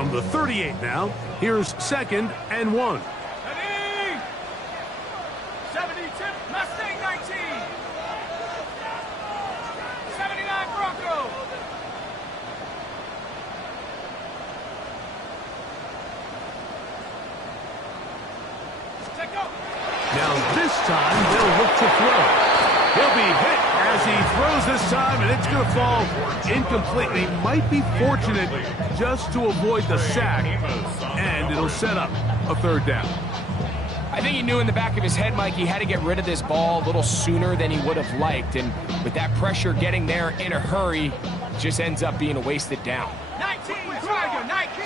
From the 38 now, here's 2nd and 1. 70 Tip Mustang 19. 79 Bronco. Check go. Now this time they'll look to throw. He'll be hit as he throws this time, and it's going to fall incompletely. Might be fortunate just to avoid the sack, and it'll set up a 3rd down. I think he knew in the back of his head, Mike, he had to get rid of this ball a little sooner than he would have liked. And with that pressure getting there in a hurry, it just ends up being a wasted down. 19, Tiger, 19.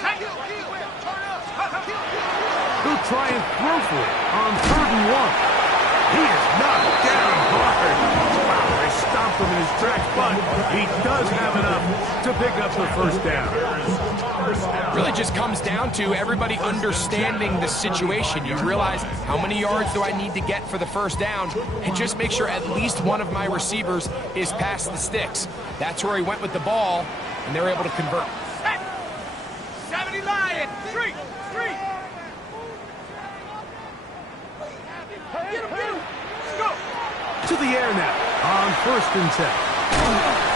He'll try and throw for it on 3rd and 1. He is knocked down hard. Wow, they stomped him in his tracks, but he does have enough to pick up the 1st down. Really just comes down to everybody understanding the situation. You realize how many yards do I need to get for the 1st down, and just make sure at least one of my receivers is past the sticks. That's where he went with the ball, and they're able to convert. 70 Lion, 3. To the air now on 1st and 10.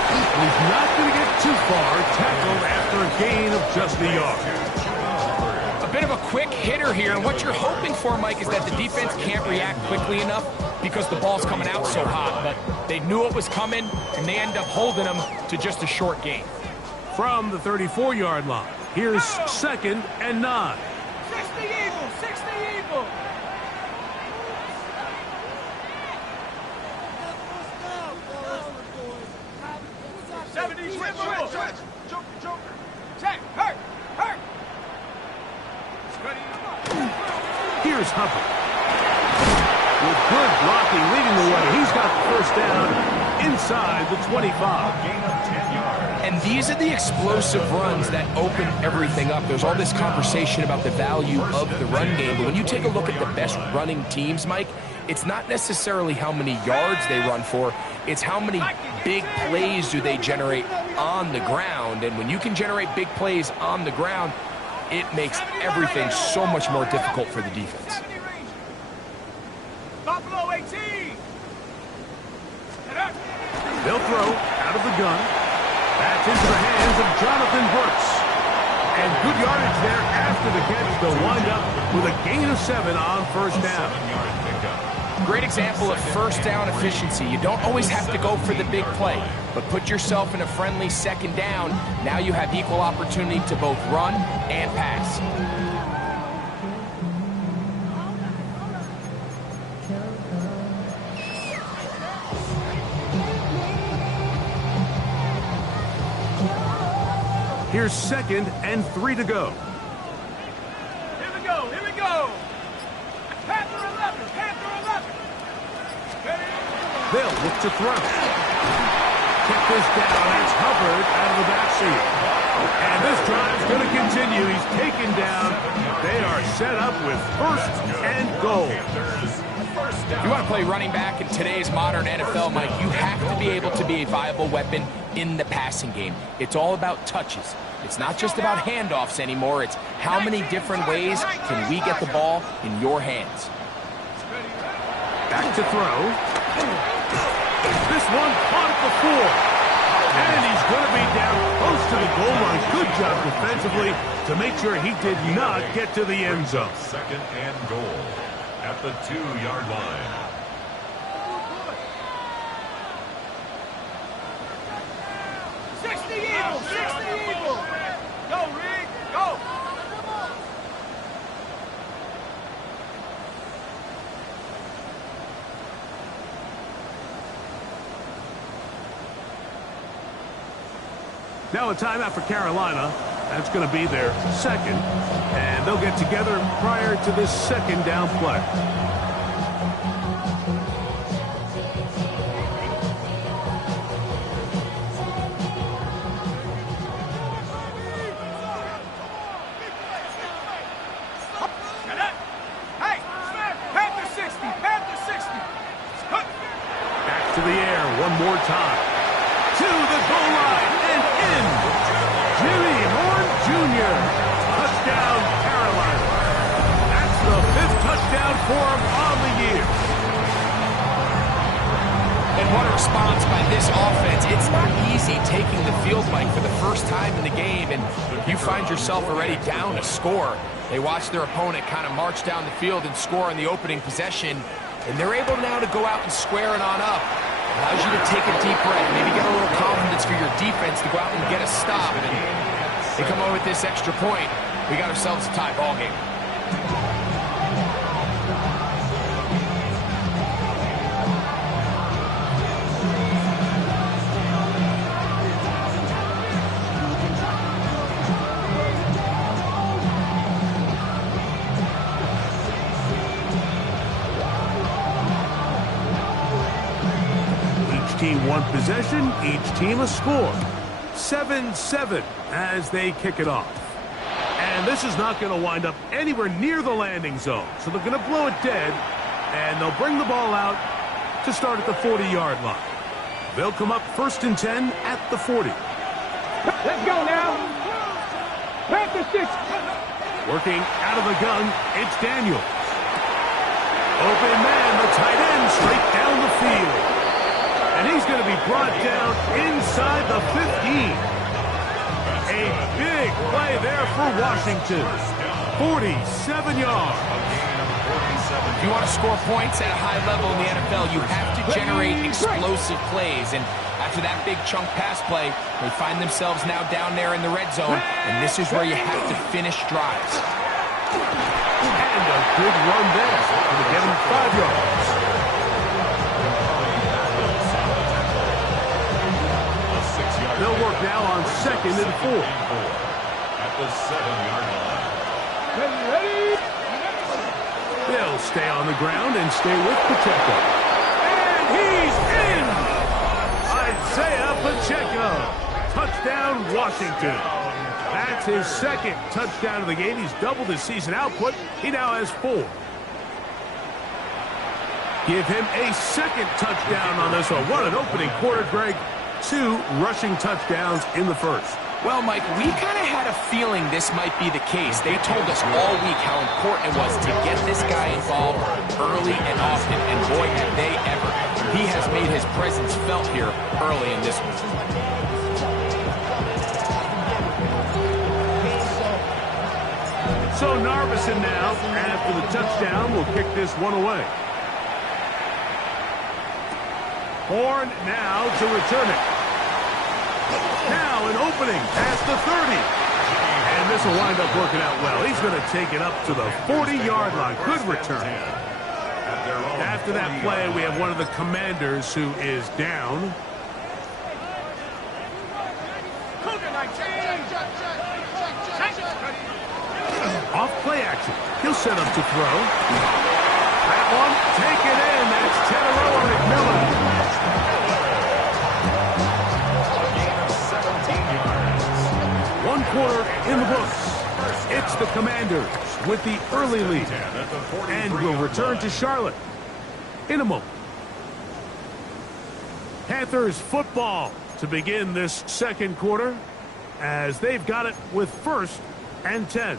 He's not going to get too far, tackled after a gain of just a yard. A bit of a quick hitter here, and what you're hoping for, Mike, is that the defense can't react quickly enough because the ball's coming out so hot, but they knew it was coming, and they end up holding them to just a short gain. From the 34-yard line, here's 2nd and 9. 60 Eagle, 60 Eagle. Here's Hubbard. With good blocking leading the way, he's got the 1st down inside the 25. Gain of 10 yards. And these are the explosive runs that open everything up. There's all this conversation about the value of the run game, but when you take a look at the best running teams, Mike, it's not necessarily how many yards they run for, it's how many big plays do they generate on the ground. And when you can generate big plays on the ground, it makes everything so much more difficult for the defense. Buffalo 18. They'll throw out of the gun. That's into the hands of Jonathan Brooks. And good yardage there after the catch. They'll wind up with a gain of 7 on 1st down. 7-yard pickup. Great example of 1st down efficiency. You don't always have to go for the big play, but put yourself in a friendly 2nd down. Now you have equal opportunity to both run and pass. Here's 2nd and 3 to go. Here we go, here we go. Panther 11, Panther 11. They'll look to throw. Kick this down. It's Hubbard out of the backseat. And this drive's going to continue. He's taken down. They are set up with 1st and goal. If you want to play running back in today's modern NFL, Mike, you have to be able to be a viable weapon in the passing game. It's all about touches. It's not just about handoffs anymore. It's how many different ways can we get the ball in your hands. Back to throw. This one caught at the 4. And he's going to be down close to the goal line. Good job defensively to make sure he did not get to the end zone. 2nd and goal at the 2-yard line. Go, Rick, go! Now a timeout for Carolina. That's going to be their 2nd. And they'll get together prior to this 2nd down play. To the air one more time. To the goal line and in. Jimmy Horn Jr. What a response by this offense. It's not easy taking the field, Mike, for the first time in the game, and you find yourself already down a score. They watch their opponent kind of march down the field and score in the opening possession, and they're able now to go out and square it on up. Allows you to take a deep breath, maybe get a little confidence for your defense to go out and get a stop. And they come over with this extra point. We got ourselves a tie ball game. Team one possession, each team a score. 7-7 as they kick it off. And this is not going to wind up anywhere near the landing zone. So they're going to blow it dead, and they'll bring the ball out to start at the 40-yard line. They'll come up 1st and 10 at the 40. Let's go now. Panther 6. Working out of the gun, it's Daniel. Open man, the tight end, straight down the field. And he's going to be brought down inside the 15. A big play there for Washington. 47 yards. If you want to score points at a high level in the NFL, you have to generate explosive plays. And after that big chunk pass play, they find themselves now down there in the red zone. And this is where you have to finish drives. And a good run there to get him 5 yards. They'll work now on 2nd and 4. At the 7-yard line. Ready? They'll stay on the ground and stay with Pacheco. And he's in! Isaiah Pacheco. Touchdown, Washington. That's his 2nd touchdown of the game. He's doubled his season output. He now has 4. Give him a 2nd touchdown on this one. What an opening quarter, Greg. 2 rushing touchdowns in the first. Well, Mike, we kind of had a feeling this might be the case. They told us all week how important it was to get this guy involved early and often, and boy, have they ever. He has made his presence felt here early in this one. So Narvison now, after the touchdown, will kick this one away. Horn now to return it. Now an opening past the 30. And this will wind up working out well. He's going to take it up to the 40-yard line. Good return. After that play, we have one of the Commanders who is down. Off play action. He'll set up to throw. That one, take it in. That's Teteroa McMillan. One quarter in the books. It's the Commanders with the early lead. And we'll return to Charlotte in a moment. Panthers football to begin this 2nd quarter as they've got it with 1st and 10.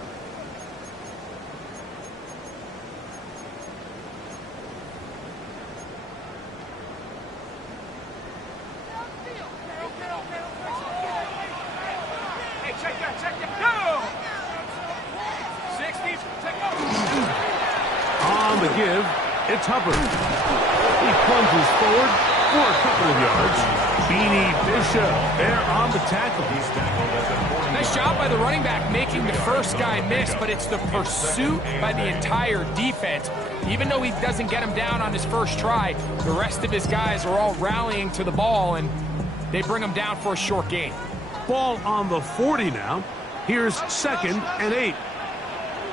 On the give, it's Hubbard. He plunges forward for a couple of yards. Beanie Bishop there on the tackle. Nice job by the running back making the first guy miss, but it's the pursuit by the entire defense. Even though he doesn't get him down on his first try, the rest of his guys are all rallying to the ball, and they bring him down for a short gain. Ball on the 40 now. Here's 2nd and 8.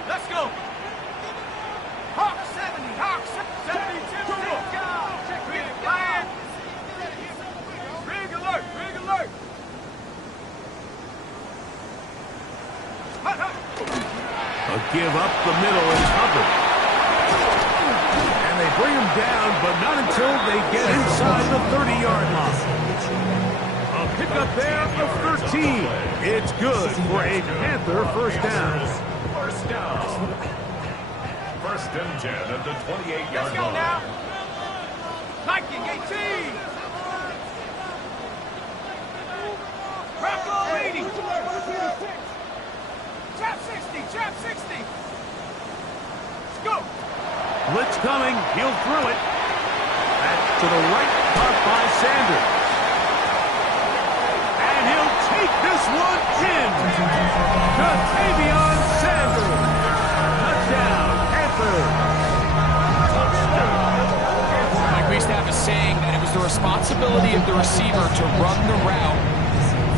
Let's go. Hawk 70. Hawk 72. Let's go. Rig alert. Rig alert. A give up the middle is Hubbard. And they bring him down, but not until they get inside the 30-yard line. A pickup there of 13. It's good for a Panther first down. First down. 1st and 10 at the 28-yard line. Let's go now. Viking 18. 60, trap 60. Let's go. Blitz coming. He'll throw it. Back to the right, caught by Sanders. And he'll take this one in. Ja'Tavion Sanders. Touchdown, Panthers. Like we used to have a saying that it was the responsibility of the receiver to run the route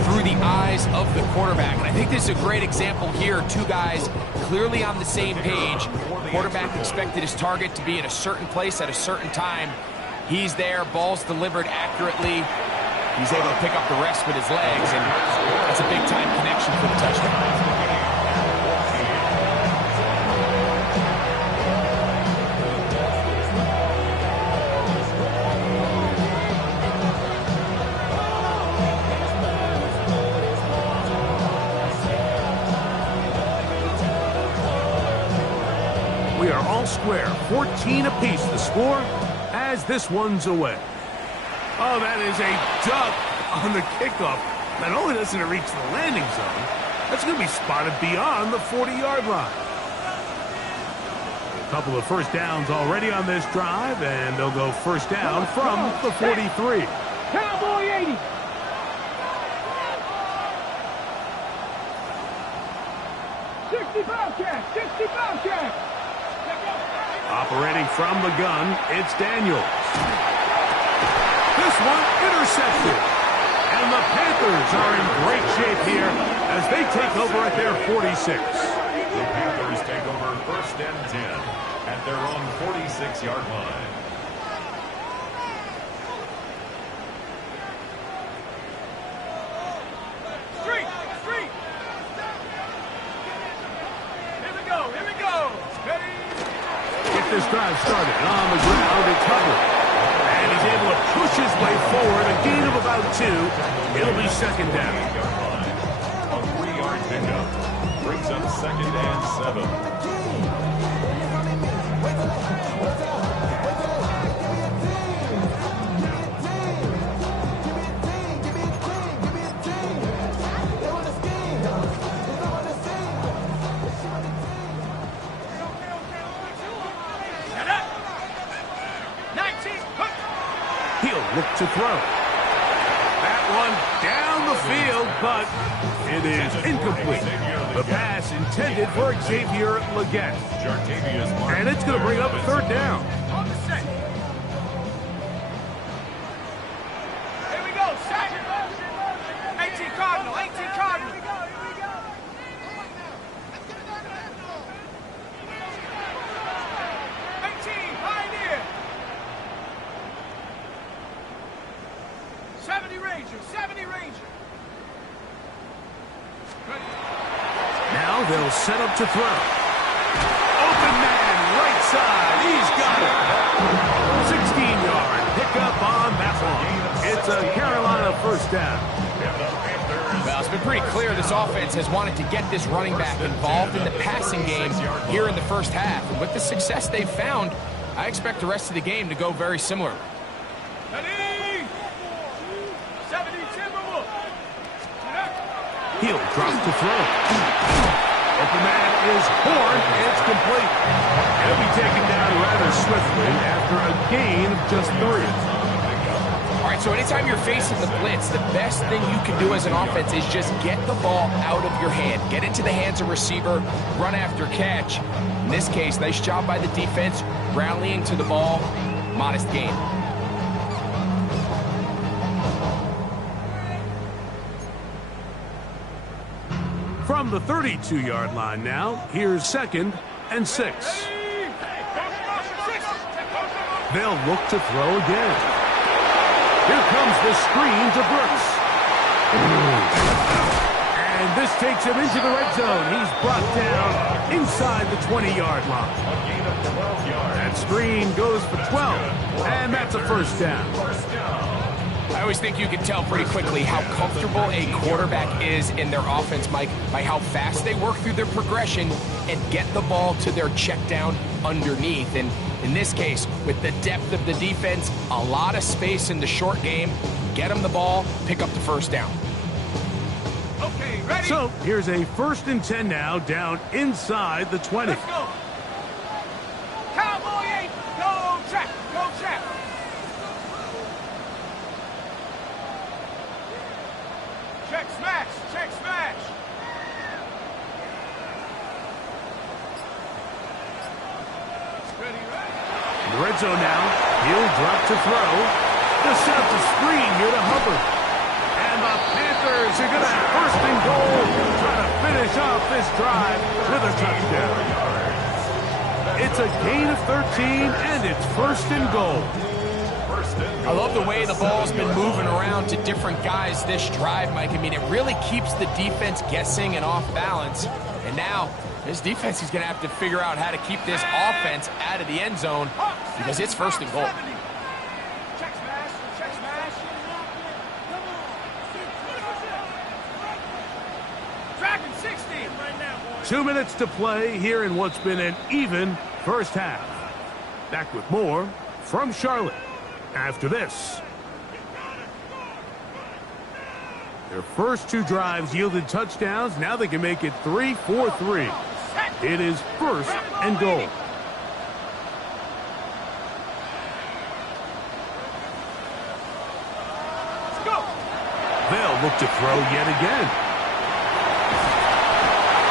through the eyes of the quarterback. And I think this is a great example here. Two guys clearly on the same page. Quarterback expected his target to be in a certain place at a certain time. He's there, ball's delivered accurately. He's able to pick up the rest with his legs, and that's a big-time connection for the touchdown. We are all square, 14 apiece the score as this one's away. Oh, that is a duck on the kickoff. Not only doesn't it reach the landing zone, that's going to be spotted beyond the 40-yard line. A couple of first downs already on this drive, and they'll go first down from the 43. Cowboy 80. Bobcat, 60 Bobcat. Operating from the gun, it's Daniels. This one intercepted. And the Panthers are in great shape here as they take over at their 46. The Panthers take over first and 10 at their own 46-yard line. Street. Here we go. Ready? Get this drive started on the ground. It's Hubbard. And he's able to push his way forward. A gain of about 2. It'll be second down. A 3-yard pickup brings up second and 7. He'll look to throw. That one down the field, but it is incomplete. The pass intended for Xavier Legette. And it's going to bring up a third down. On the set. Here we go. Sack. 18 Cardinal. 18 Cardinal. 18 Pioneer. 70 Ranger. 70 Ranger. Now they'll set up to throw. Open man, right side. He's got it. 16-yard pickup on that one. It's a Carolina first down. Well, it's been pretty clear this offense has wanted to get this running back involved in the passing game here in the first half. And with the success they've found, I expect the rest of the game to go very similar. Ready? 70 Timberwolf. He'll drop to throw. Open man is Horn. It's complete. He'll be taken down rather swiftly after a gain of just 3. All right, so anytime you're facing the blitz, the best thing you can do as an offense is just get the ball out of your hand. Get into the hands of receiver, run after catch. In this case, nice job by the defense, rallying to the ball, modest gain. From the 32-yard line now, here's second and 6. They'll look to throw again. Here comes the screen to Brooks. And this takes him into the red zone. He's brought down inside the 20-yard line. That screen goes for 12, and that's a first down. I always think you can tell pretty quickly how comfortable a quarterback is in their offense, Mike, by how fast they work through their progression and get the ball to their check down underneath. And in this case, with the depth of the defense, a lot of space in the short game, get them the ball, pick up the first down. Okay, ready? So here's a 1st and 10 now, down inside the 20. Let's go. Cowboy 8. Go trap. Go trap. Check smash. Check smash. Ready, ready. In the red zone now. He'll drop to throw. The set up the screen here to Hubbard. And the Panthers are going to have 1st and goal. Trying to finish off this drive with a touchdown. It's a gain of 13, and it's 1st and goal. I love the way the ball's been moving around to different guys this drive, Mike. I mean, it really keeps the defense guessing and off balance. And now, this defense is going to have to figure out how to keep this offense out of the end zone because it's 1st and goal. Check smash. Check smash. Dragon 60. Right now, boys. 2 minutes to play here in what's been an even first half. Back with more from Charlotte after this. Their first 2 drives yielded touchdowns. Now they can make it 3-4-3. It is 1st and goal. Let's go. They'll look to throw yet again.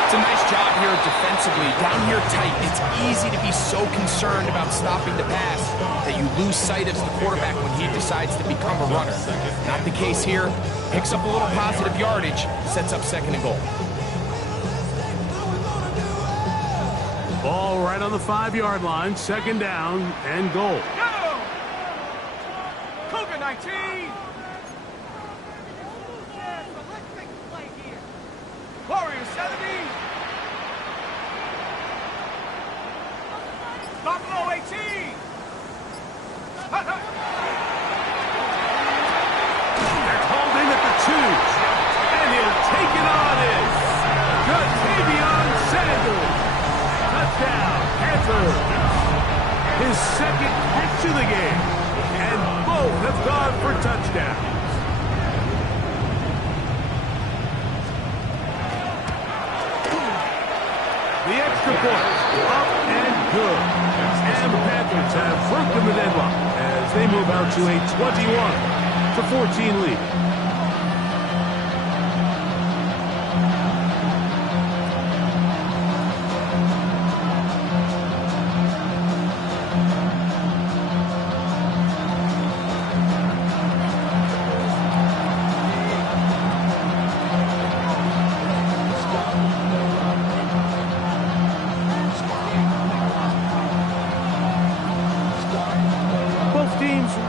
It's a nice job here defensively. Down here tight, it's easy to be so concerned about stopping the pass that you lose sight of the quarterback when he decides to become a runner. Not the case here. Picks up a little positive yardage, sets up 2nd and goal. Ball right on the 5-yard line, 2nd down and goal. Go. Cougar 19. Warrior 70. Buffalo 18. They're holding at the 2. And he'll take it on in. Jatavion Sanders. Touchdown, Panthers. His 2nd catch of the game. And both have gone for touchdowns. The extra point, up and good. And the Panthers have broken the deadlock as they move out to a 21-14 lead.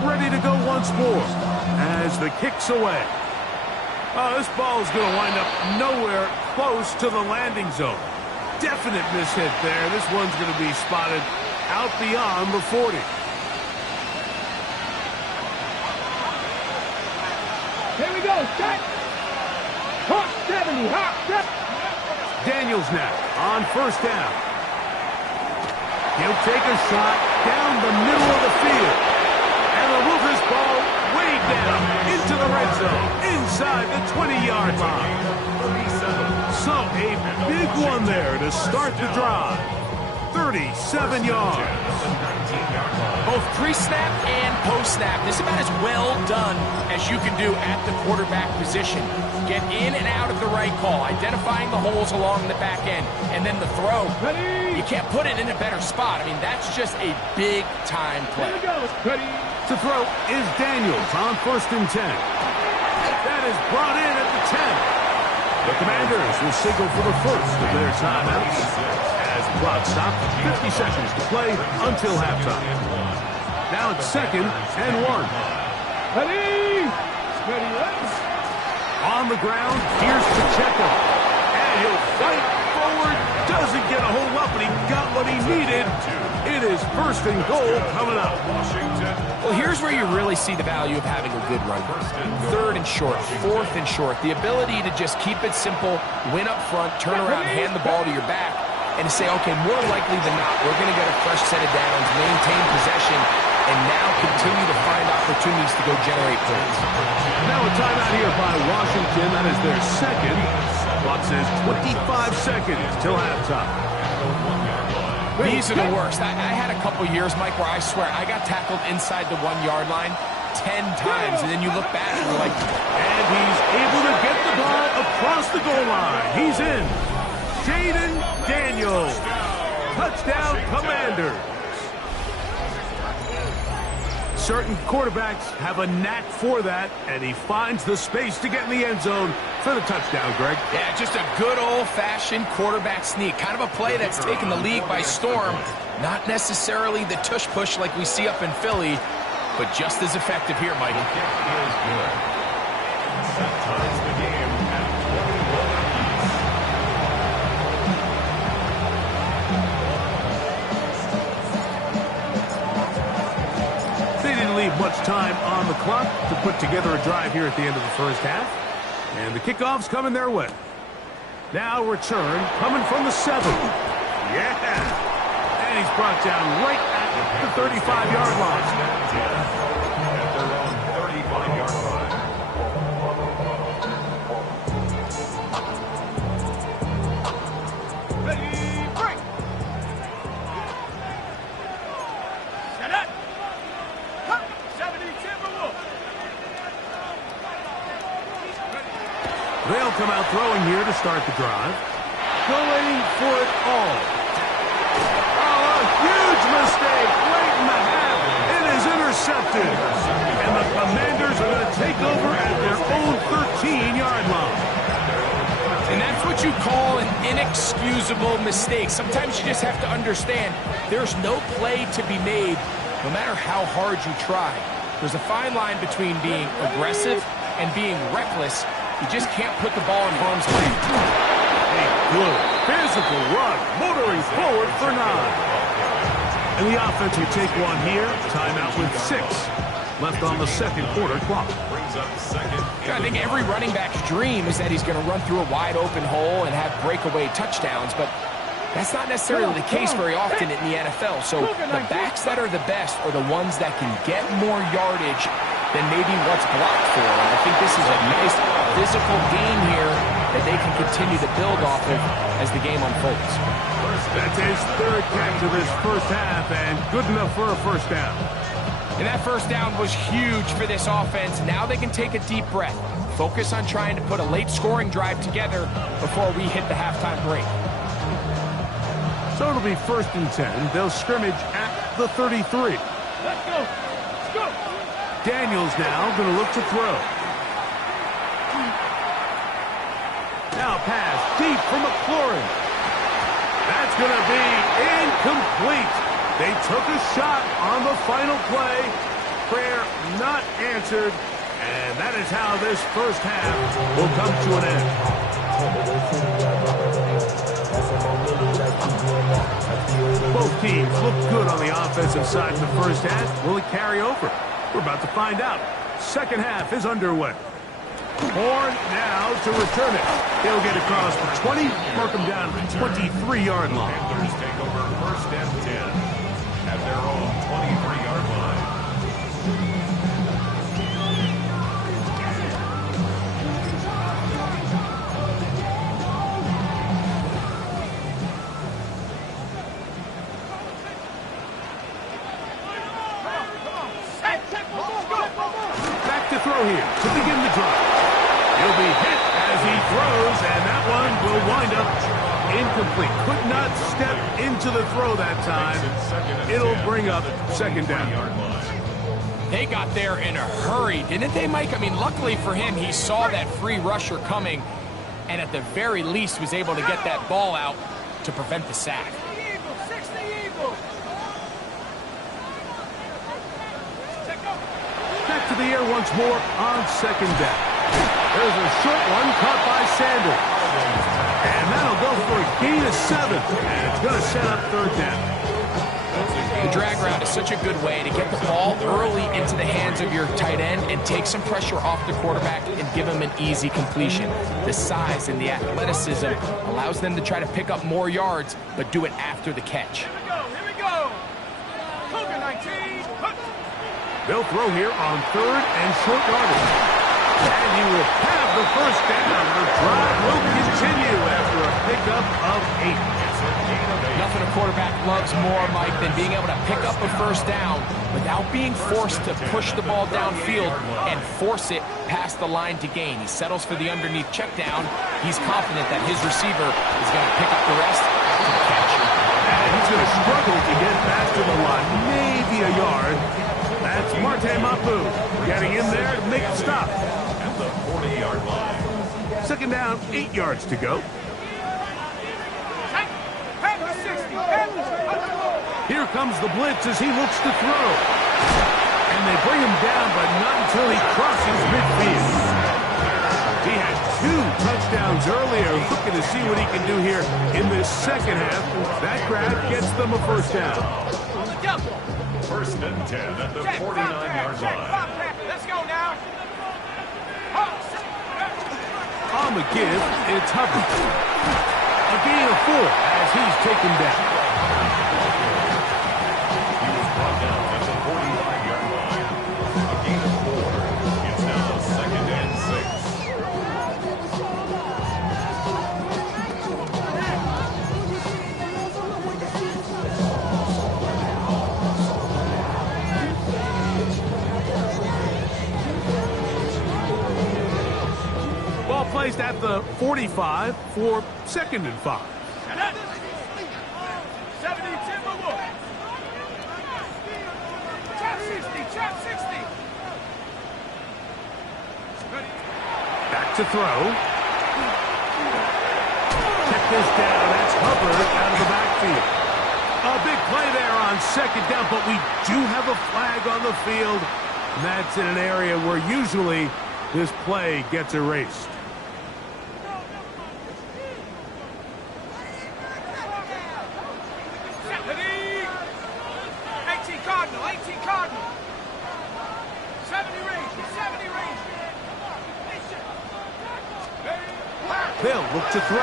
Ready to go once more as the kick's away. Oh, this ball is going to wind up nowhere close to the landing zone. Definite mishit there. This one's going to be spotted out beyond the 40. Here we go. Set. Hot 70. Hot 70. Daniels now on 1st down. He'll take a shot down the middle of the field. And will move this ball way down into the red zone, inside the 20-yard line. So a big one there to start the drive. 37 yards. Both pre-snap and post-snap. This is about as well done as you can do at the quarterback position. Get in and out of the right call, identifying the holes along the back end, and then the throw. Ready. You can't put it in a better spot. I mean, that's just a big-time play. Here we go. Ready. To throw is Daniels on 1st and 10. That is brought in at the 10. The Commanders will signal for the first of their timeouts as the clock stops. 50 seconds to play until halftime. Now it's 2nd and 1. Ready. Ready. Ready. On the ground, here's Pacheco. And he'll fight forward. Doesn't get a whole lot, but he got what he needed. It is 1st and goal coming up. Well, here's where you really see the value of having a good run. 3rd and short, 4th and short. The ability to just keep it simple, win up front, turn around, hand the ball to your back, and to say, okay, more likely than not, we're going to get a fresh set of downs, maintain possession, and now continue to find opportunities to go generate points. Now a timeout here by Washington. That is their second. Clock says 25 seconds till halftime. These are the worst. I had a couple years, Mike, where I swear I got tackled inside the 1-yard line 10 times, and then you look back and you're like... And he's able to get the ball across the goal line. He's in. Jaden Daniels. Touchdown, Commanders. Certain quarterbacks have a knack for that, and he finds the space to get in the end zone for the touchdown, Greg. Yeah, just a good old-fashioned quarterback sneak. Kind of a play that's taken the league by storm. Not necessarily the tush-push like we see up in Philly, but just as effective here, Mike. The kick is good. That ties the game at 21 apiece. They didn't leave much time on the clock to put together a drive here at the end of the first half. And the kickoff's coming their way. Now return coming from the 7. Yeah. And he's brought down right at the 35-yard line. At their own 35-yard line. Ready, break. Set up. 70 Timberwolves. They'll come out throwing here to start the drive. Going for it all. Oh, a huge mistake late in the half. It is intercepted. And the Commanders are going to take over at their own 13-yard line. And that's what you call an inexcusable mistake. Sometimes you just have to understand there's no play to be made, no matter how hard you try. There's a fine line between being aggressive and being reckless. You just can't put the ball in harm's way. A good physical run, motoring forward for 9. And the offense will take one here. Timeout with 6 left on the second quarter clock. Brings up second. I think every running back's dream is that he's going to run through a wide open hole and have breakaway touchdowns, but that's not necessarily the case very often in the NFL. So the backs that are the best are the ones that can get more yardage than maybe what's blocked for. And I think this is a nice physical game here that they can continue to build off of as the game unfolds. That's his third catch of this first half, and good enough for a first down. And that first down was huge for this offense. Now they can take a deep breath, focus on trying to put a late scoring drive together before we hit the halftime break. So it'll be 1st and 10. They'll scrimmage at the 33. Let's go. Let's go. Daniels now going to look to throw. Now pass deep for McLaurin. That's going to be incomplete. They took a shot on the final play. Prayer not answered. And that is how this first half will come to an end. Both teams look good on the offensive side in the first half. Will it carry over? We're about to find out. Second half is underway. Horn now to return it. He'll get across the 20, mark him down at the 23-yard line. Panthers take over 1st and 10 at their own 23-yard line. Back to throw here to begin the drive. He'll be hit as he throws, and that one will wind up incomplete. Could not step into the throw that time. It'll bring up second down. They got there in a hurry, didn't they, Mike? I mean, luckily for him, he saw that free rusher coming, and at the very least was able to get that ball out to prevent the sack. Back to the air once more on second down. There's a short one caught by Sanders. And that'll go for a gain of 7. And it's going to set up third down. The drag route is such a good way to get the ball early into the hands of your tight end and take some pressure off the quarterback and give him an easy completion. The size and the athleticism allows them to try to pick up more yards, but do it after the catch. Here we go. Cougar 19. They'll throw here on 3rd and short yardage. And he will have the first down. The drive will continue after a pickup of 8. Nothing a quarterback loves more, Mike, than being able to pick up a first down without being forced to push the ball downfield and force it past the line to gain. He settles for the underneath check down. He's confident that his receiver is going to pick up the rest after the catch. And he's going to struggle to get back to the line, maybe a yard. That's Marte Mapu getting in there to make the stop. At the 40-yard line. 2nd down, 8 yards to go. Here comes the blitz as he looks to throw. And they bring him down, but not until he crosses midfield. He had 2 touchdowns earlier, looking to see what he can do here in this second half. That grab gets them a first down. 1st and 10 at the 49-yard line. Let's go now. On the give, it's Hubbard. A gain of 4 as he's taken down. He was brought down at the 45-yard line. A gain of 4. It's now 2nd and 6. Ball placed at the 45 for 2nd and 5. 70, Timberwolf. Trap 60, trap 60. Back to throw. Check this down. That's Hubbard out of the backfield. A big play there on 2nd down, but we do have a flag on the field. And that's in an area where usually this play gets erased. They'll look to throw. I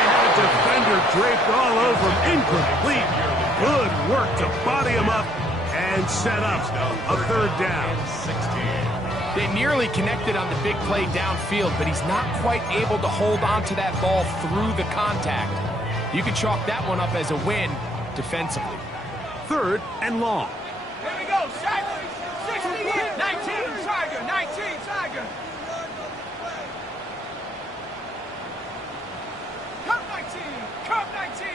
had a defender draped all over him. Incomplete. Good work to body him up and set up a 3rd down. They nearly connected on the big play downfield, but he's not quite able to hold on to that ball through the contact. You can chalk that one up as a win defensively. 3rd and long. Here we go, Tiger. 60, 19, Tiger, 19, Tiger. Cup 19, Cup 19.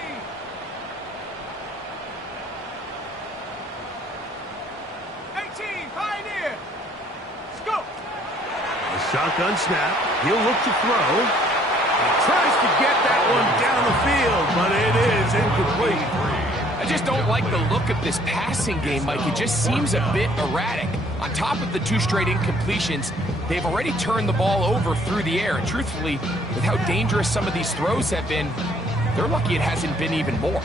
18, Pioneer. Let's go. A shotgun snap. He'll look to throw. He tries to get that one down the field, but it is incomplete. I just don't like the look of this passing game, Mike. It just seems a bit erratic. On top of the 2 straight incompletions, they've already turned the ball over through the air. And truthfully, with how dangerous some of these throws have been, they're lucky it hasn't been even more.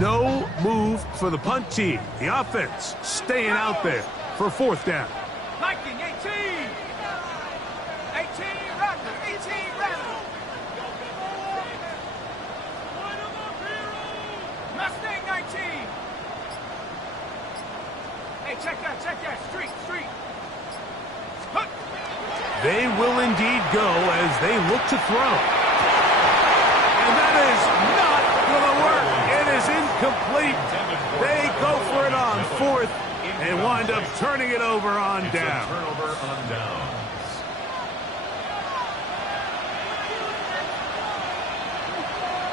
No move for the punt team. The offense staying out there for 4th down. Viking, 18. 18, Raptor, 18, Raptor. Mustang, 19. Hey, check that, street. Hook. They will indeed go as they look to throw. And that is not going to work. It is incomplete. They go for it on 4th and wind up turning it over on down. Turnover on downs.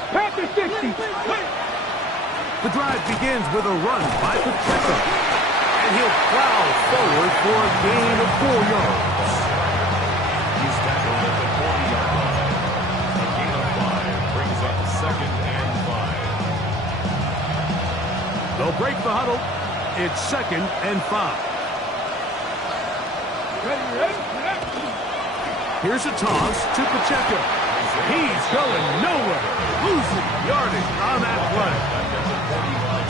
Panther 60. The drive begins with a run by Pacheco. And he'll plow forward for a gain of 4 yards. He's tackled at the 40-yard line. A gain of 5 brings up 2nd and 5. They'll break the huddle. It's 2nd and 5. Here's a toss to Pacheco. He's going nowhere. Losing yardage on that play.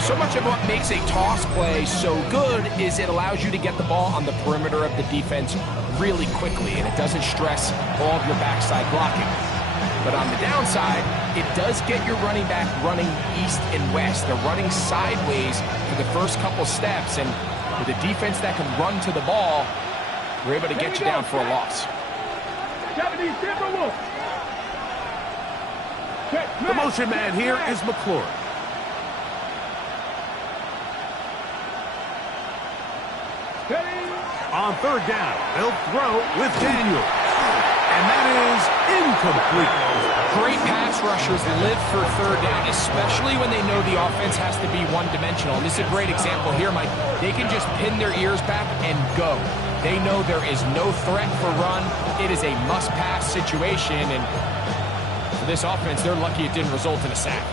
So much of what makes a toss play so good is it allows you to get the ball on the perimeter of the defense really quickly, and it doesn't stress all of your backside blocking. But on the downside, it does get your running back running east and west. They're running sideways for the first couple steps, and with a defense that can run to the ball, we're able to get you down for a loss. The motion man here is McClure. On third down, they'll throw with Daniel. And that is incomplete. Great pass rushers live for third down, especially when they know the offense has to be one-dimensional. And this is a great example here, Mike. They can just pin their ears back and go. They know there is no threat for run. It is a must-pass situation, and for this offense, they're lucky it didn't result in a sack.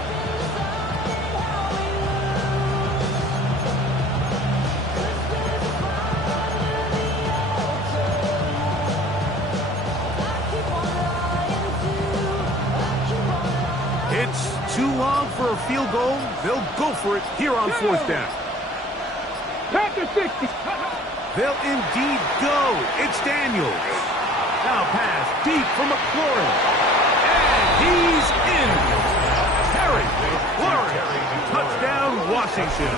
It's too long for a field goal. They'll go for it here on fourth down. Packer 60. They'll indeed go. It's Daniels. Now pass deep for McClure. And he's in. Terry McClure. Touchdown, Washington.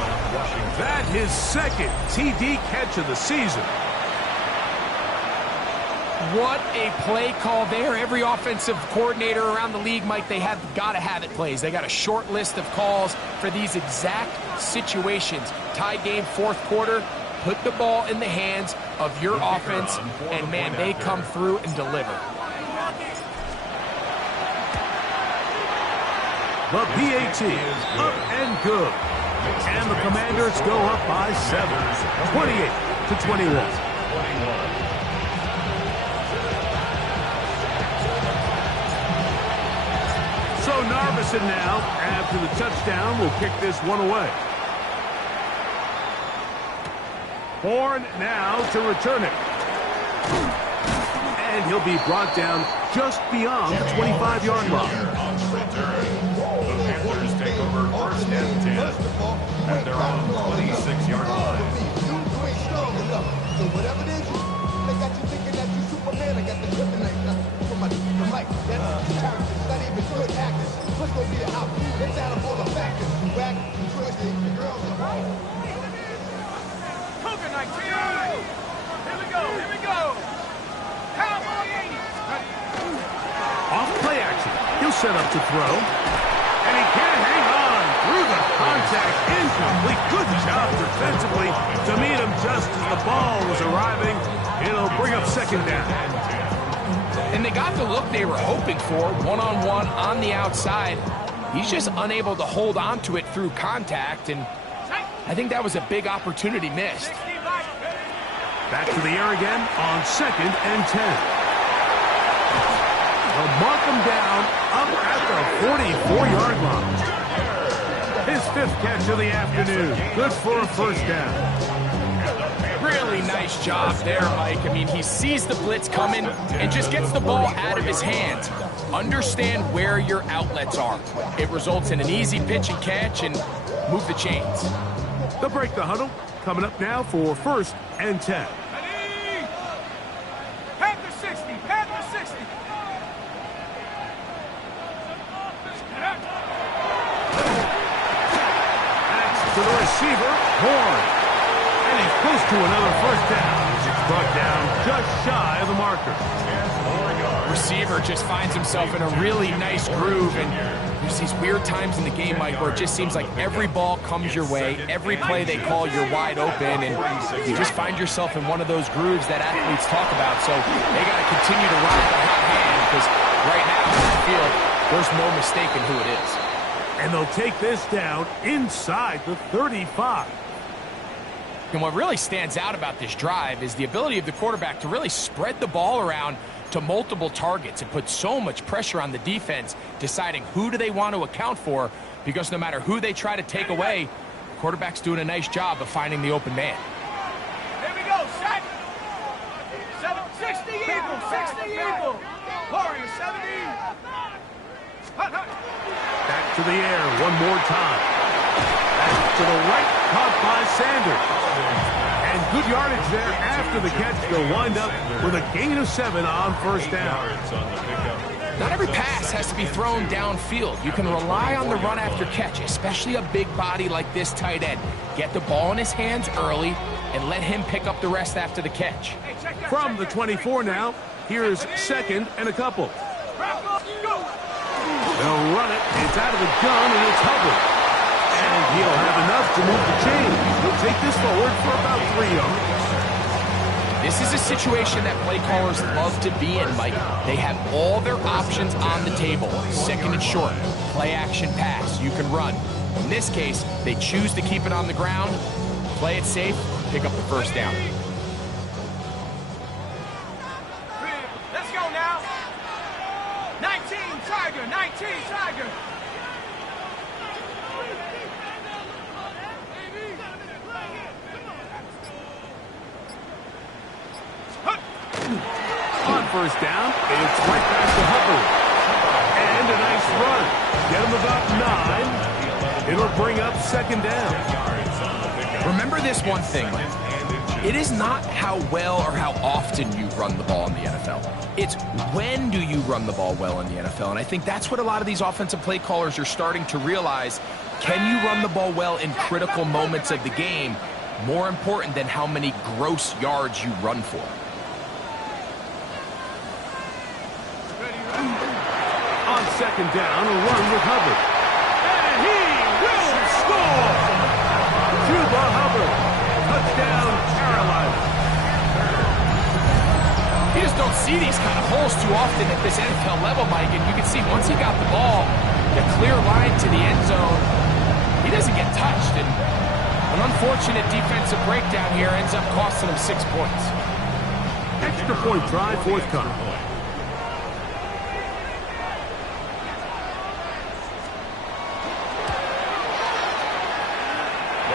That his second TD catch of the season. What a play call there. Every offensive coordinator around the league, Mike, they have got to have it plays. They got a short list of calls for these exact situations. Tie game, fourth quarter, put the ball in the hands of your offense, and, man, they come through and deliver. The PAT is up and good. And the Commanders go up by 7, 28-21. So Narveson now, after the touchdown, will kick this one away. Horn now to return it. And he'll be brought down just beyond the 25-yard line. The Panthers take over first and 10 at their own 26-yard line. So whatever it is, they got you thinking that you Superman. I got the kryptonite from my mic. That's character. Not even good actors. Let's go be out. Let's add up all the factors. Back, twisted, the girls are right. Cougar 19. Here we go. Here we go. Cowboy 80. Off play action. He'll set up to throw. And he can't hang on through the contact. Incomplete. Good job defensively to meet him just as the ball was arriving. It'll bring up second down. And they got the look they were hoping for, one-on-one on the outside. He's just unable to hold on to it through contact, and I think that was a big opportunity missed. Back to the air again on second and 10. They'll mark him down up at the 44-yard line. His fifth catch of the afternoon. Good for a first down. Really nice job there, Mike. I mean, he sees the blitz coming and just gets the ball out of his hands. Understand where your outlets are. It results in an easy pitch and catch and move the chains. They'll break the huddle. Coming up now for first and 10. Panther 60. Panther 60. That's to the receiver, Horn. And he's close to another first down. He's brought down just shy of the marker. Receiver just finds himself in a really nice groove, and there's these weird times in the game, Mike, where it just seems like every ball comes your way, every play they call, you're wide open, and you just find yourself in one of those grooves that athletes talk about. So they got to continue to ride the hot hand, because right now in the field, there's no mistaking who it is. And they'll take this down inside the 35. And what really stands out about this drive is the ability of the quarterback to really spread the ball around to multiple targets and put so much pressure on the defense, deciding who do they want to account for, because no matter who they try to take away, the quarterback's doing a nice job of finding the open man. Here we go. Set. 60 Eagle. 60 Eagle. Warrior 70. Hut, hut. Back to the air one more time. Back to the right, caught by Sanders. And good yardage there after the catch. They'll wind up with a gain of 7 on first down. On the pickup. Not every pass has to be thrown downfield. You can rely on the run after catch, especially a big body like this tight end. Get the ball in his hands early and let him pick up the rest after the catch. From the 24 now, here's second and a couple. They'll run it. It's out of the gun, and it's Hubbard. And he'll have enough to move the chains. He'll take this forward for about 3 yards. This is a situation that play callers love to be in, Mike. They have all their options on the table. Second and short, play action pass, you can run. In this case, they choose to keep it on the ground, play it safe, pick up the first down. Let's go now. 19 Tiger, 19 Tiger. On first down, it's right back to Hubbard. And a nice run. Get him about 9. It'll bring up second down. Remember this one thing, Mike. It is not how well or how often you run the ball in the NFL. It's when do you run the ball well in the NFL. And I think that's what a lot of these offensive play callers are starting to realize. Can you run the ball well in critical moments of the game? More important than how many gross yards you run for. On second down, a run with Hubbard. And he will score! Juba Hubbard. Touchdown, Carolina. You just don't see these kind of holes too often at this NFL level, Mike. And you can see once he got the ball, the clear line to the end zone, he doesn't get touched. And an unfortunate defensive breakdown here ends up costing him 6 points. Extra point try forthcoming.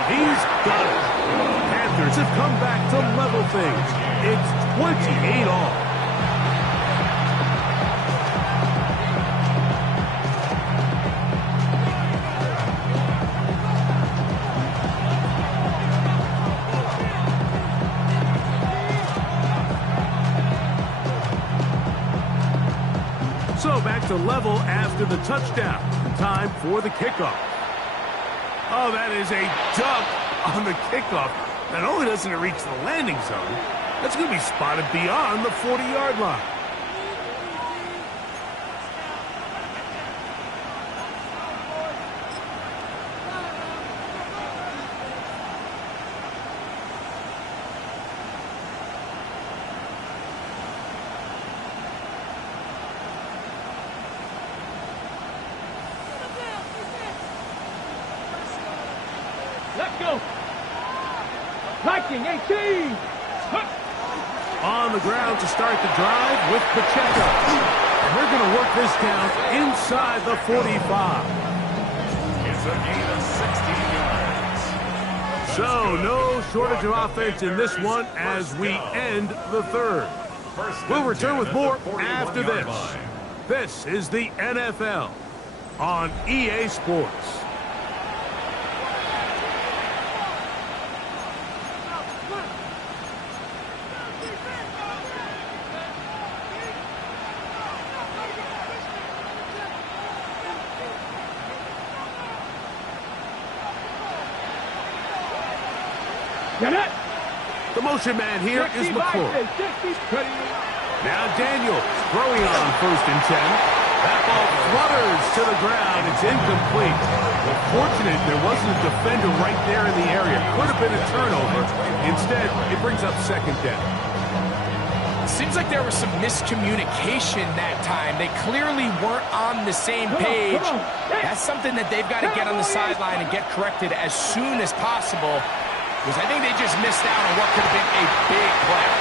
He's got it. Panthers have come back to level things. It's 28 all. So back to level after the touchdown. Time for the kickoff. Oh, that is a dunk on the kickoff. Not only doesn't it reach the landing zone, that's going to be spotted beyond the 40-yard line. Let's go. Liking 18. On the ground to start the drive with Pacheco. And they're going to work this down inside the 45. It's a gain of 16 yards. So no shortage of offense in this one as we end the third. We'll return with more after this. This is the NFL on EA Sports. Get it. The motion man here is McCoy. Now Daniel throwing on first and 10. That ball flutters to the ground. It's incomplete. Well, fortunate there wasn't a defender right there in the area. Could have been a turnover. Instead, it brings up second down. Seems like there was some miscommunication that time. They clearly weren't on the same page. That's something that they've got to get on the sideline and get corrected as soon as possible. Because I think they just missed out on what could have been a big play.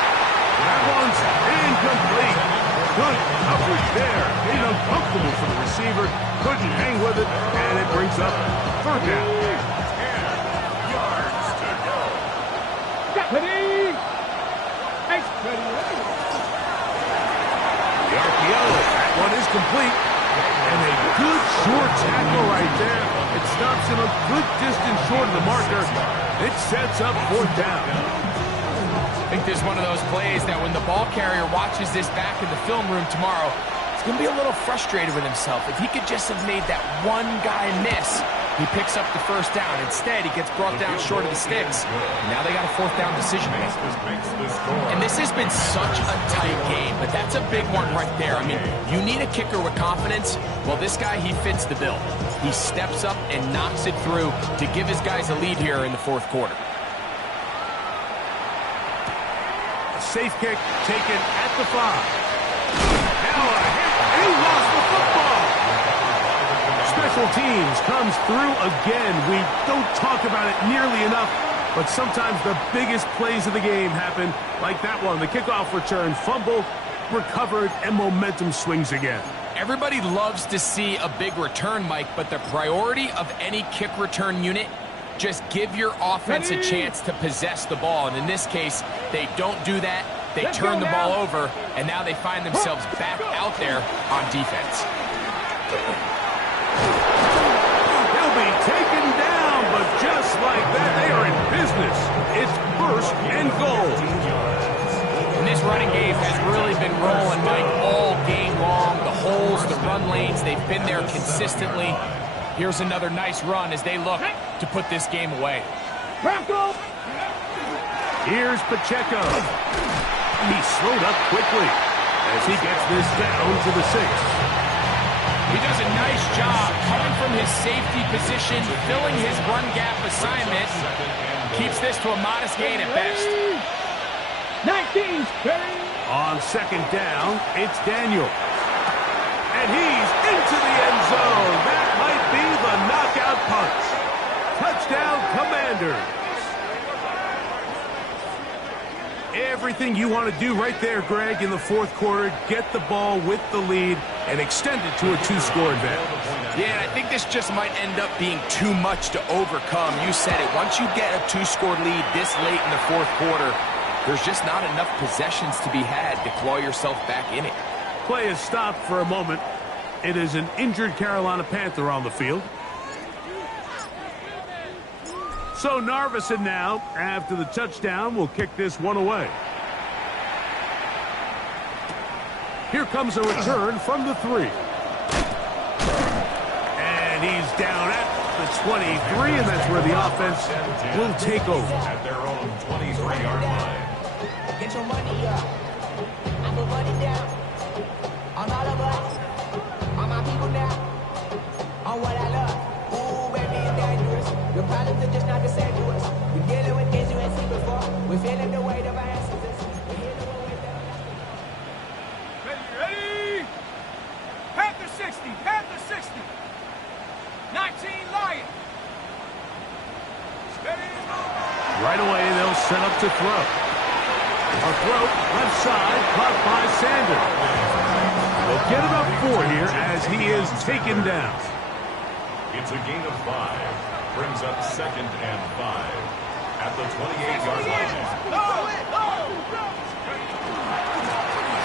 That one's incomplete. Good coverage there. Made it uncomfortable for the receiver. Couldn't hang with it, and it brings up third down. 10 yards to go. Deputy. The RPO, that one is complete. And a good short tackle right there. It stops him a good distance short of the marker. It sets up fourth down. I think there's one of those plays that when the ball carrier watches this back in the film room tomorrow, He's going to be a little frustrated with himself. If he could just have made that one guy miss, he picks up the first down. Instead, he gets brought down short of the sticks. Now they got a fourth down decision to make. And this has been such a tight game, but that's a big one right there. I mean, you need a kicker with confidence. Well, this guy, he fits the bill. He steps up and knocks it through to give his guys a lead here in the fourth quarter. Safe kick taken at the 5. Now a hit, and he lost the football. Special teams comes through again. We don't talk about it nearly enough, but sometimes the biggest plays of the game happen like that one. The kickoff return, fumble, recovered, and momentum swings again. Everybody loves to see a big return, Mike, but the priority of any kick return unit, just give your offense a chance to possess the ball. And in this case, they don't do that. They turn the ball over, and now they find themselves back out there on defense. They'll be taken down, but just like that, they are in business. It's first and goal. And this running game has really been rolling, Mike, all game long. The holes, the run lanes, they've been there consistently. Here's another nice run as they look to put this game away. Here's Pacheco. He slowed up quickly as he gets this down to the 6. He does a nice job coming from his safety position, filling his run gap assignment. Keeps this to a modest gain at best. 19. On second down, it's Daniel. And he's into the end zone. That might be the knockout punch. Touchdown, Commanders. Everything you want to do right there, Greg, in the fourth quarter. Get the ball with the lead and extend it to a 2-score advantage. Yeah, I think this just might end up being too much to overcome. You said it. Once you get a 2-score lead this late in the fourth quarter, there's just not enough possessions to be had to claw yourself back in it. Play is stopped for a moment. It is an injured Carolina Panther on the field. So Narveson now, after the touchdown, will kick this one away. Here comes a return from the 3. And he's down at the 23, and that's where the offense will take over. At their own 23-yard line. Get your money up. I put money down. On all of us. On my people now. On what I love. Ooh, baby, it's dangerous. The problems are just not the same to us. We're dealing with things you ain't seen before. We're feeling the weight of our ancestors. We're hearing the weight of our Ready? Panther 60. Panther 60. 19 Lion. Steady. Right away, they'll set up to throw. A throw, left side, caught by Sanders. They'll get it up 4 here as he is taken down. It's a gain of 5. Brings up 2nd and 5. At the 28-yard line.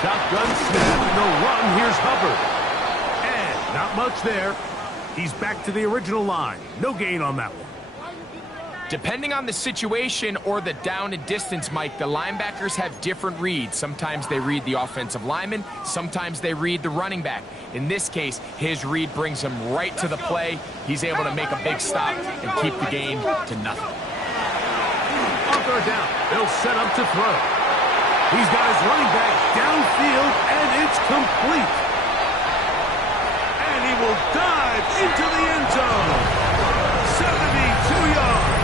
Shotgun snap, no run. Here's Hubbard. And not much there. He's back to the original line. No gain on that one. Depending on the situation or the down and distance, Mike, the linebackers have different reads. Sometimes they read the offensive lineman. Sometimes they read the running back. In this case, his read brings him right to the play. He's able to make a big stop and keep the game to nothing. On third down, they'll set up to throw. He's got his running back downfield, and it's complete. And he will dive into the end zone. 72 yards.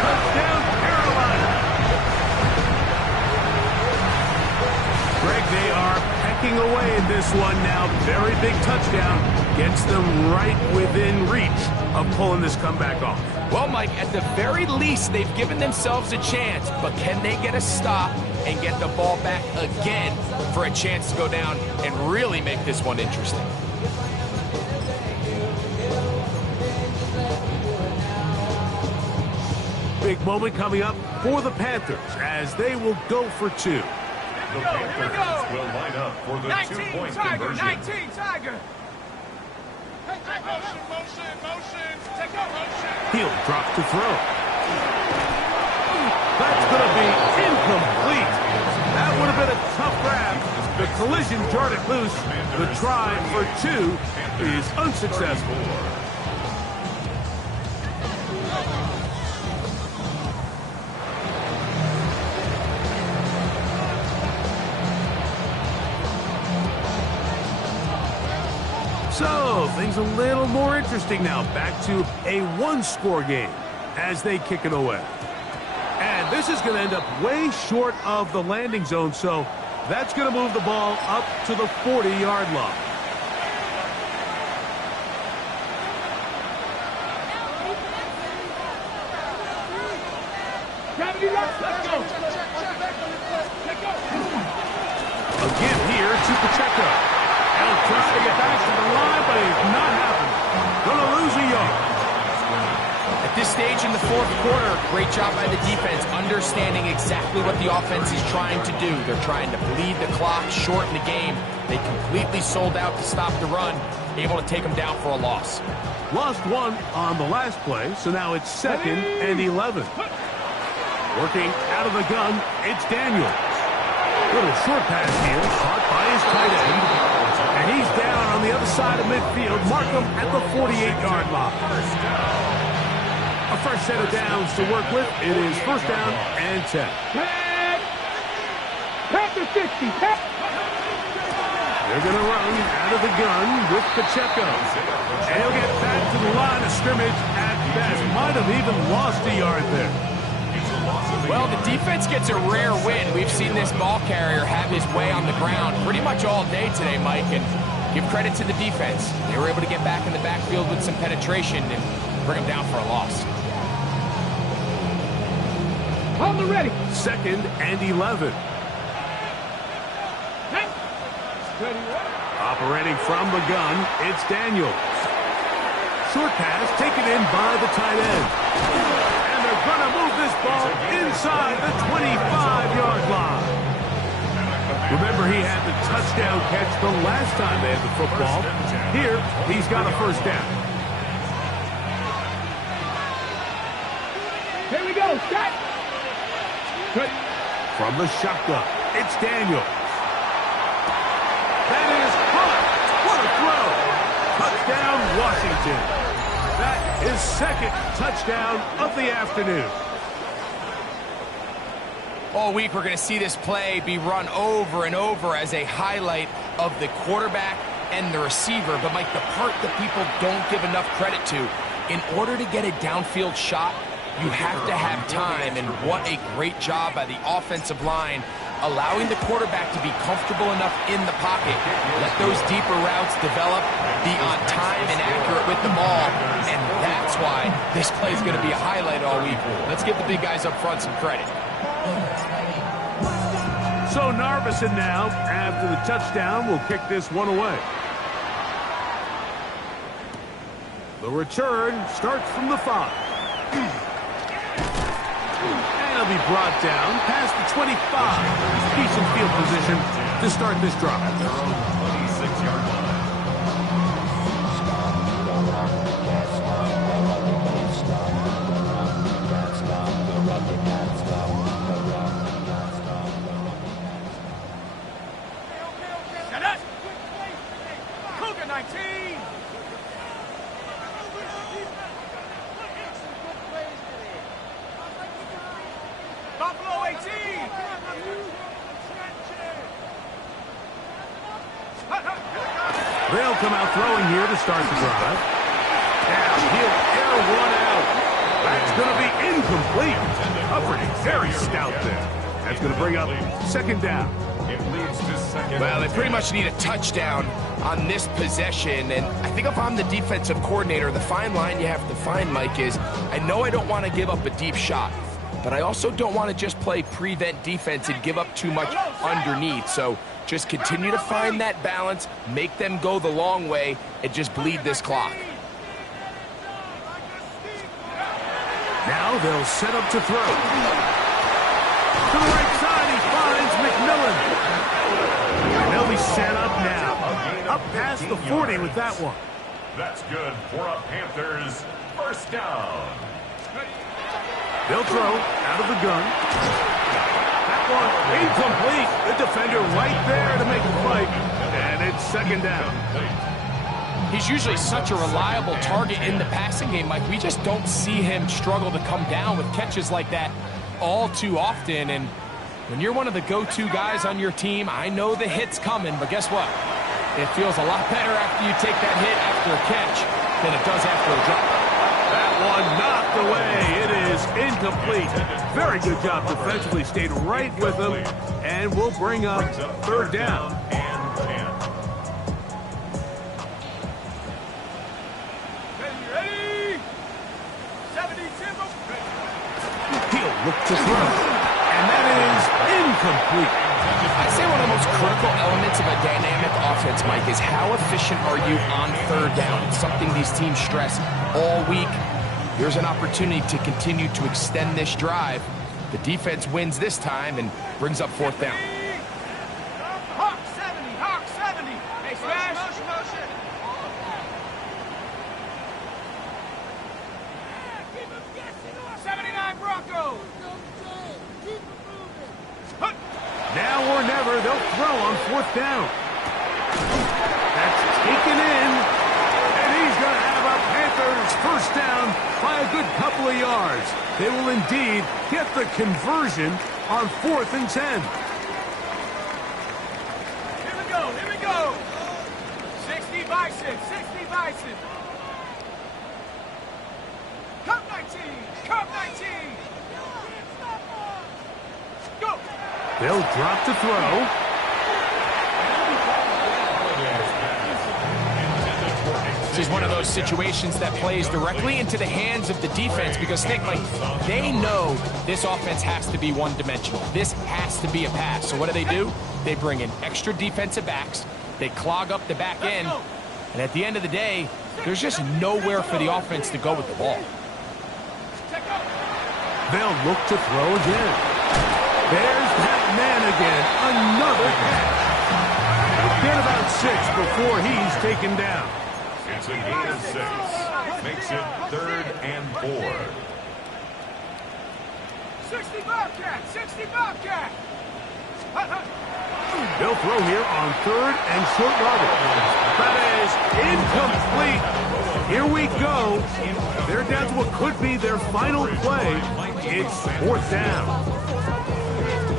Touchdown, Carolina. Greg, they are pecking away at this one now. Very big touchdown. Gets them right within reach of pulling this comeback off. Well, Mike, at the very least, they've given themselves a chance, but can they get a stop and get the ball back again for a chance to go down and really make this one interesting? Big moment coming up for the Panthers as they will go for 2. The Panthers will line up for the 2-point conversion. 19 Tiger. Motion. Take a motion. He'll drop to throw. That's going to be incomplete. That would have been a tough grab. The collision jarred it loose. The try for 2 is unsuccessful. So, things a little more interesting now. Back to a one-score game as they kick it away. And this is going to end up way short of the landing zone, so that's going to move the ball up to the 40-yard line. Let's go. Again here to Pacheco. He'll try to get back to the line, but it's not happening. Going to lose a yard. At this stage in the fourth quarter, great job by the defense, understanding exactly what the offense is trying to do. They're trying to bleed the clock, shorten the game. They completely sold out to stop the run, able to take them down for a loss. Lost 1 on the last play, so now it's 2nd and 11. Working out of the gun, it's Daniels. Little short pass here, caught by his tight end. And he's down on the other side of midfield. Mark him at the 48-yard line. A fresh set of downs to work with. It is 1st down and 10. Pass to 60. They're going to run out of the gun with Pacheco. And he'll get back to the line of scrimmage at best. Might have even lost a yard there. Well, the defense gets a rare win. We've seen this ball carrier have his way on the ground pretty much all day today, Mike, and give credit to the defense. They were able to get back in the backfield with some penetration and bring him down for a loss. On the ready. 2nd and 11. Operating from the gun, it's Daniels. Short pass taken in by the tight end. And they're going to move this ball inside the 25-yard line. Remember, he had the touchdown catch the last time they had the football. Here, he's got a 1st down. Here we go. Shot. Good. From the shotgun, it's Daniels. That is caught. What a throw. Touchdown, Washington. That is 2nd touchdown of the afternoon. All week, we're going to see this play be run over and over as a highlight of the quarterback and the receiver. But, Mike, the part that people don't give enough credit to, in order to get a downfield shot, you have to have time. And what a great job by the offensive line, allowing the quarterback to be comfortable enough in the pocket, let those deeper routes develop, be on time and accurate with the ball, and that's why this play is going to be a highlight all week. Let's give the big guys up front some credit. So Narveson now, after the touchdown, will kick this one away. The return starts from the 5. And he'll be brought down past the 25. Decent field position to start this drive. 26-yard line. Shut up. Cougar 19. Buffalo 18. They'll come out throwing here to start the drive. And he'll air one out. That's going to be incomplete. Hubbard very stout there. That's going to bring up 2nd down. It leads to 2nd. Well, they pretty much need a touchdown on this possession, and I think if I'm the defensive coordinator, the fine line you have to find, Mike, is I know I don't want to give up a deep shot, but I also don't want to just play prevent defense and give up too much underneath. So just continue to find that balance, make them go the long way, and just bleed this clock. Now they'll set up to throw. To the right side, he finds McMillan. And they'll be set up now. Up past the 40 with that one. That's good for a Panthers 1st down. They'll throw out of the gun. That one. Incomplete. The defender right there to make a fight. And it's second down. He's usually such a reliable target in the passing game, Mike. We just don't see him struggle to come down with catches like that all too often. And when you're one of the go-to guys on your team, I know the hit's coming, but guess what? It feels a lot better after you take that hit after a catch than it does after a drop. That one knocked away. It is incomplete. Very good job defensively. Stayed right with him. And we'll bring up third down. He'll look to throw. And that is incomplete. I'd say one of the most critical elements of a dynamic offense, Mike, is how efficient are you on third down? It's something these teams stress all week. Here's an opportunity to continue to extend this drive. The defense wins this time and brings up fourth down. Hawk 70, Hawk 70. Hey, smash. Motion. 79 Broncos. Now or never, they'll throw on fourth down. That's taken in. And he's going to have a Panthers first down by a good couple of yards. They will indeed get the conversion on 4th and 10. Here we go. 60 Bison. Cup 19. Go. They'll drop to throw. This is one of those situations that plays directly into the hands of the defense because, Nick, like, they know this offense has to be one-dimensional. This has to be a pass. So what do? They bring in extra defensive backs. They clog up the back end. And at the end of the day, there's just nowhere for the offense to go with the ball. They'll look to throw again. There's that man again. Another catch. Get about 6 before he's taken down. It's a gain of 6. Makes it 3rd and 4. 60 Bobcat. They'll throw here on 3rd and short yardage. That is incomplete. Here we go. They're down to what could be their final play. It's 4th down.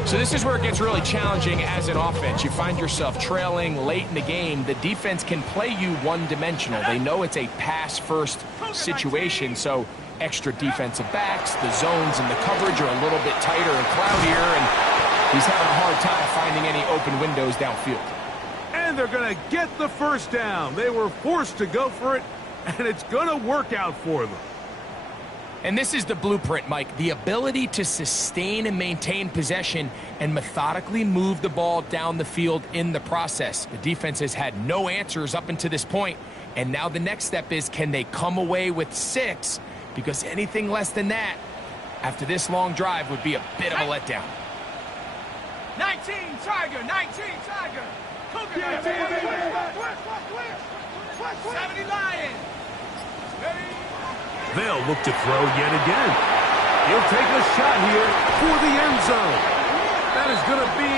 So this is where it gets really challenging as an offense. You find yourself trailing late in the game. The defense can play you one-dimensional. They know it's a pass-first situation, so extra defensive backs, the zones and the coverage are a little bit tighter and cloudier, and he's having a hard time finding any open windows downfield. And they're going to get the first down. They were forced to go for it, and it's going to work out for them. And this is the blueprint, Mike. The ability to sustain and maintain possession and methodically move the ball down the field in the process. The defense has had no answers up until this point, and now the next step is, can they come away with 6? Because anything less than that, after this long drive, would be a bit of a letdown. 19 Tiger. Cougar. 70 Lion. They'll look to throw yet again. He'll take a shot here for the end zone. That is going to be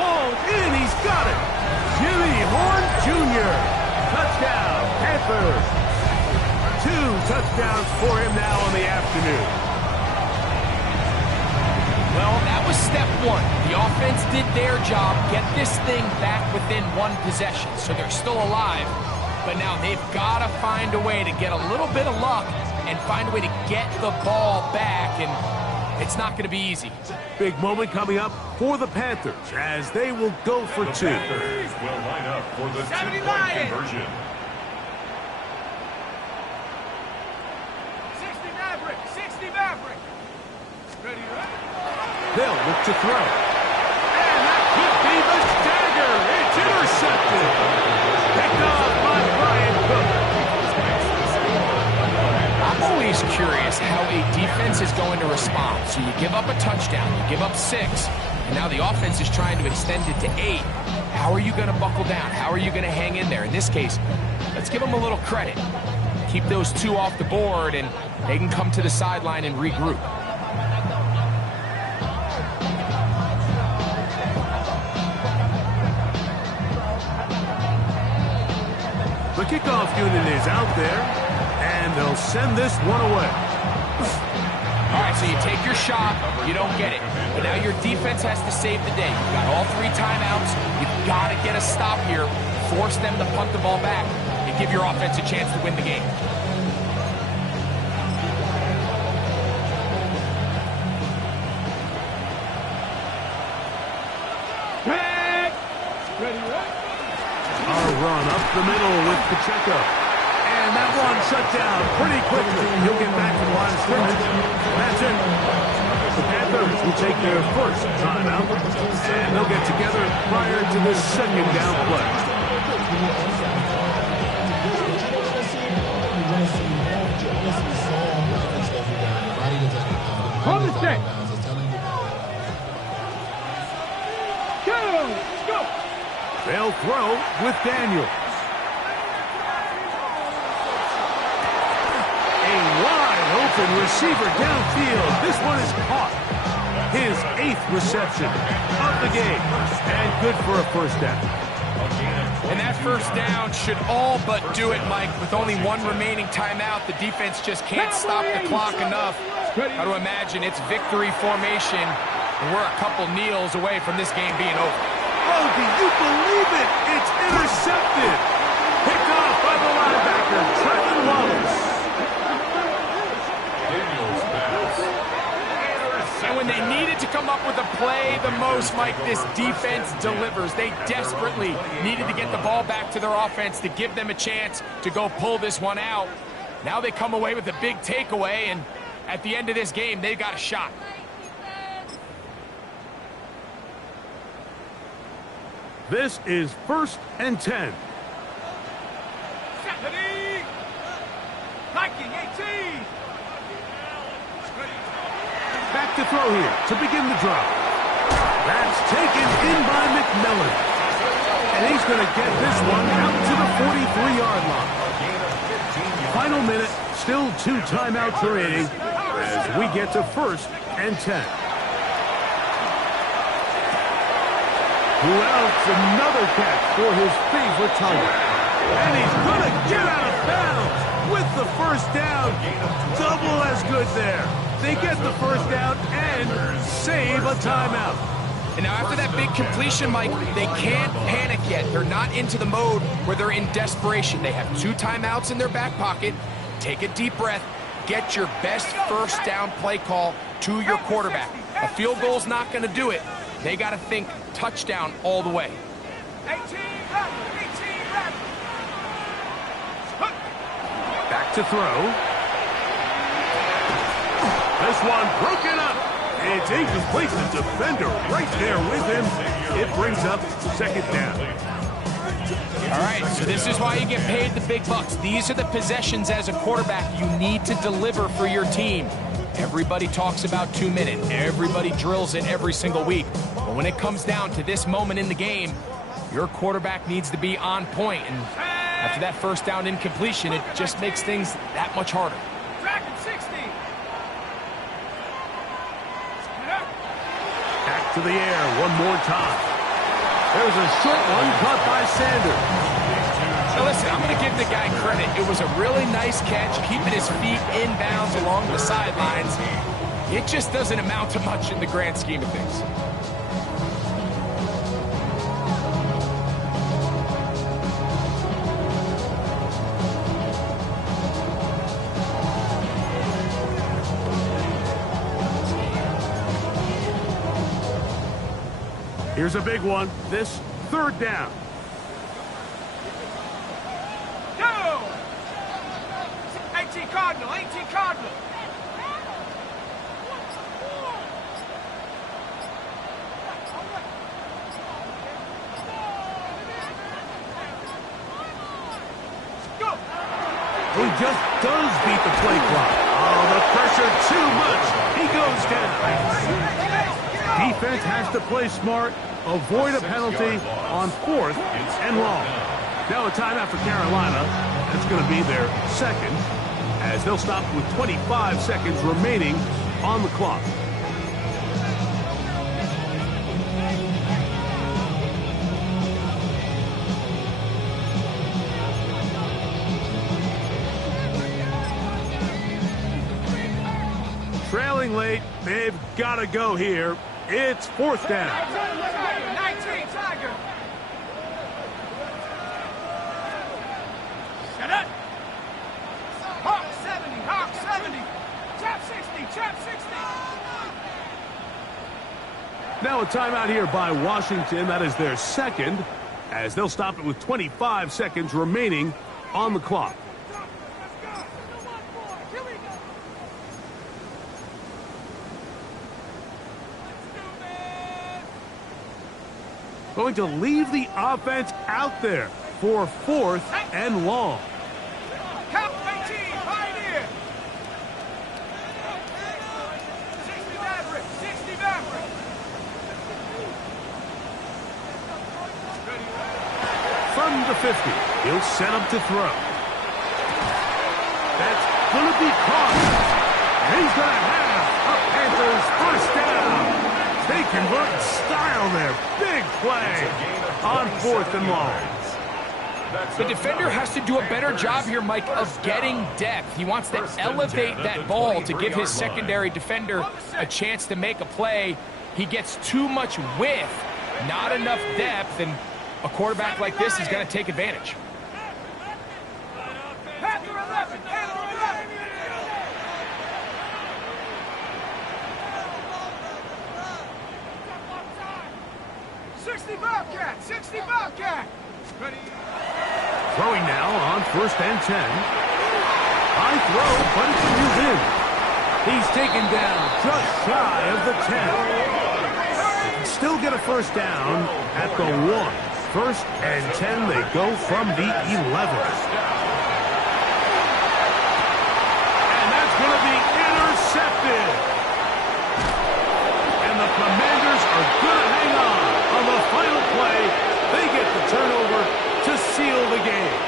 hauled in. He's got it. Jimmy Horn Jr. Touchdown, Panthers. 2 touchdowns for him now on the afternoon. Well, that was step 1. The offense did their job, get this thing back within 1 possession, so they're still alive. But now they've got to find a way to get a little bit of luck and find a way to get the ball back, and it's not going to be easy. Big moment coming up for the Panthers as they will go for 2. The Panthers will line up for the 2-point conversion. 60 Maverick. Ready? They'll look to throw. And that could be the dagger. It's intercepted. Picked off by Brian Cook. I'm always curious how a defense is going to respond. So you give up a touchdown, you give up 6, and now the offense is trying to extend it to 8. How are you going to buckle down? How are you going to hang in there? In this case, let's give them a little credit. Keep those 2 off the board, and they can come to the sideline and regroup. kickoff unit is out there, and they'll send this one away. All right, so you take your shot, you don't get it. But now your defense has to save the day. You've got all 3 timeouts. You've got to get a stop here, force them to punt the ball back, and give your offense a chance to win the game. Our run up the middle with Pacheco. And that one shut down pretty quickly. He'll get back to the line of scrimmage. That's it. The Panthers will take their first timeout, and they'll get together prior to this second down play. Hold the set. Go! They'll throw with Daniel. A wide open receiver downfield. This one is caught. His 8th reception of the game. And good for a first down. And that first down should all but do it, Mike. With only 1 remaining timeout, the defense just can't stop the clock enough. How to imagine it's victory formation, and we're a couple kneels away from this game being over. Oh, do you believe it? It's intercepted. Picked off by the linebacker, Trevor Wallace. And when they needed to come up with a play the most, Mike, this defense delivers. They desperately needed to get the ball back to their offense to give them a chance to go pull this one out. Now they come away with a big takeaway, and at the end of this game, they've got a shot. This is 1st and 10. Back to throw here to begin the drive. That's taken in by McMillan. And he's going to get this one out to the 43-yard line. Final minute, still 2 timeouts remaining as we get to 1st and 10. Who else? Another catch for his favorite target. And he's going to get out of bounds with the first down. Double as good there. They get the first down and save a timeout. And now after that big completion, Mike, they can't panic yet. They're not into the mode where they're in desperation. They have 2 timeouts in their back pocket. Take a deep breath. Get your best first down play call to your quarterback. A field goal's not going to do it. They got to think touchdown all the way. 18 Back to throw. This one broken up. It's incomplete. The defender right there with him. It brings up 2nd down. All right, so this is why you get paid the big bucks. These are the possessions as a quarterback you need to deliver for your team. Everybody talks about 2 minutes. Everybody drills it every single week. But when it comes down to this moment in the game, your quarterback needs to be on point. And after that first down incompletion, it just makes things that much harder. Dragon 60. Back to the air one more time. There's a short one caught by Sanders. Now listen, I'm going to give the guy credit. It was a really nice catch, keeping his feet inbounds along the sidelines. It just doesn't amount to much in the grand scheme of things. Here's a big one. This 3rd down. Go! 18 Cardinal, 18 Cardinal. Go! He just does beat the play clock. Oh, the pressure too much. He goes down. Defense has to play smart, avoid a penalty on 4th and long. Now a timeout for Carolina. That's going to be their 2nd, as they'll stop with 25 seconds remaining on the clock. Trailing late, they've got to go here. It's fourth down. 19, Tiger. Shut up. Hawk 70, Hawk 70. Chop 60, chop 60. Now a timeout here by Washington. That is their second, as they'll stop it with 25 seconds remaining on the clock. Going to leave the offense out there for fourth and long. Count 19, Pioneer. 60 Maverick, 60 Maverick. From the 50, he'll set up to throw. That's going to be caught. And he's going to have a Panthers first down. They convert in style there. Big play on fourth and long. The defender has to do a better job here, Mike, of getting depth. He wants to elevate that ball to give his secondary defender a chance to make a play. He gets too much width, not enough depth, and a quarterback like this is going to take advantage. Panther 11, Panther 11. 60 Bobcat, 60 Bobcat. Ready. Throwing now on first and 10. High throw, but it's reeled in. He's taken down just shy of the 10. They can still get a first down at the 1. First and 10, they go from the 11. And that's going to be intercepted. And the Commanders are going to hang on the final play. They get the turnover to seal the game.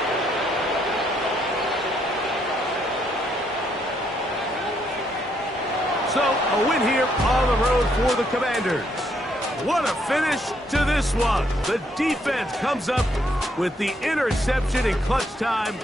So, a win here on the road for the Commanders. What a finish to this one. The defense comes up with the interception in clutch time.